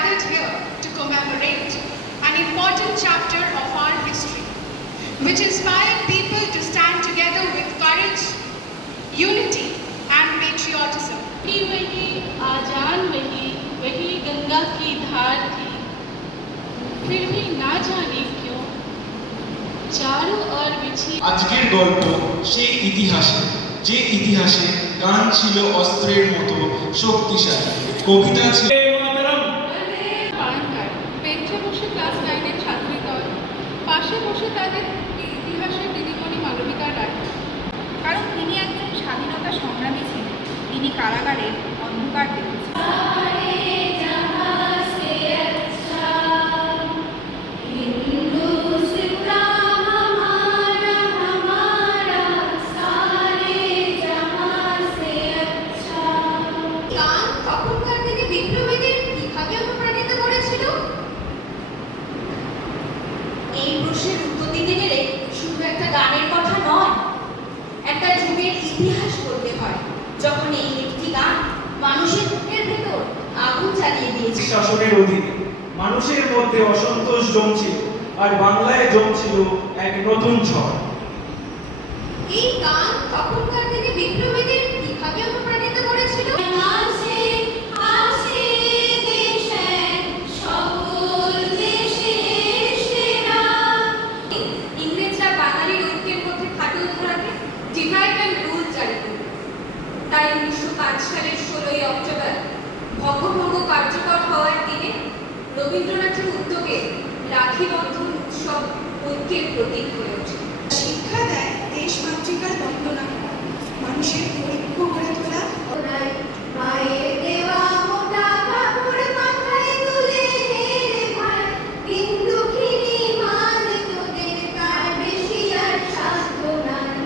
gathered here to commemorate an important chapter of our history, which inspired people to stand together with courage, unity, and patriotism. वही आजान वही गंगा की धार थी, फिर भी ना जाने क्यों चारों ओर बिछी। আজকের গল্প সেই ইতিহাসে, যে ইতিহাসে গান ছিল অস্ত্রের মতো শক্তিশালী, কবিতা ছিল বেঞ্চে বসে ক্লাস 9-এর ছাত্রী দল, পাশে বসে তাদের ইতিহাসের দিদিমণি মালবিকা রায়। কারণ তিনি একজন স্বাধীনতা সংগ্রামী ছিলেন। তিনি কারাগারের অন্ধকার দেখেছেন। এই প্রশ্নের উত্তর দিতে গেলে শুধু একটা গানের কথা নয়, একটা যুগের ইতিহাস বলতে হয়, যখন এই একটি গান মানুষের বুকের ভেতর আগুন জ্বালিয়ে দিয়েছে। শাসনের অধীনে মানুষের মধ্যে অসন্তোষ জমছিল, আর বাংলায় জমছিল এক নতুন ঝড়। এই গান তখনকার দিনে বিপ্লবীদের কিভাবে অনুপ্রাণিত করেছিল? ইংরেজরা বাঙালির ঐক্যের মধ্যে ফাটল ধরাতে ডিভাইড অ্যান্ড রুল জারি করল। তাই 1905 সালের 16ই অক্টোবর বঙ্গভঙ্গ কার্যকর হওয়ার দিনে রবীন্দ্রনাথের উদ্যোগে রাখি বন্ধন উৎসব ঐক্যের প্রতীক হয়ে ওঠে। শিক্ষা দেয় দেশ মাতৃকার বন্দনা, মানুষের ঐক্য গড়ে তোলা। মায়ের দেওয়া মোটা কাপড় মাথায় তুলে হেরে ভাই, দিন দুঃখিনী মান তোদের কার বেশি আর সাধ্য নাই।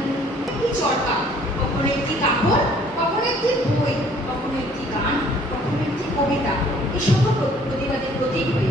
কি চরকা, কখনো একটি কাপড়, কখনো একটি বই, কখনো একটি গান, কখনো একটি কবিতা, এসব প্রতিবাদের প্রতীক হয়ে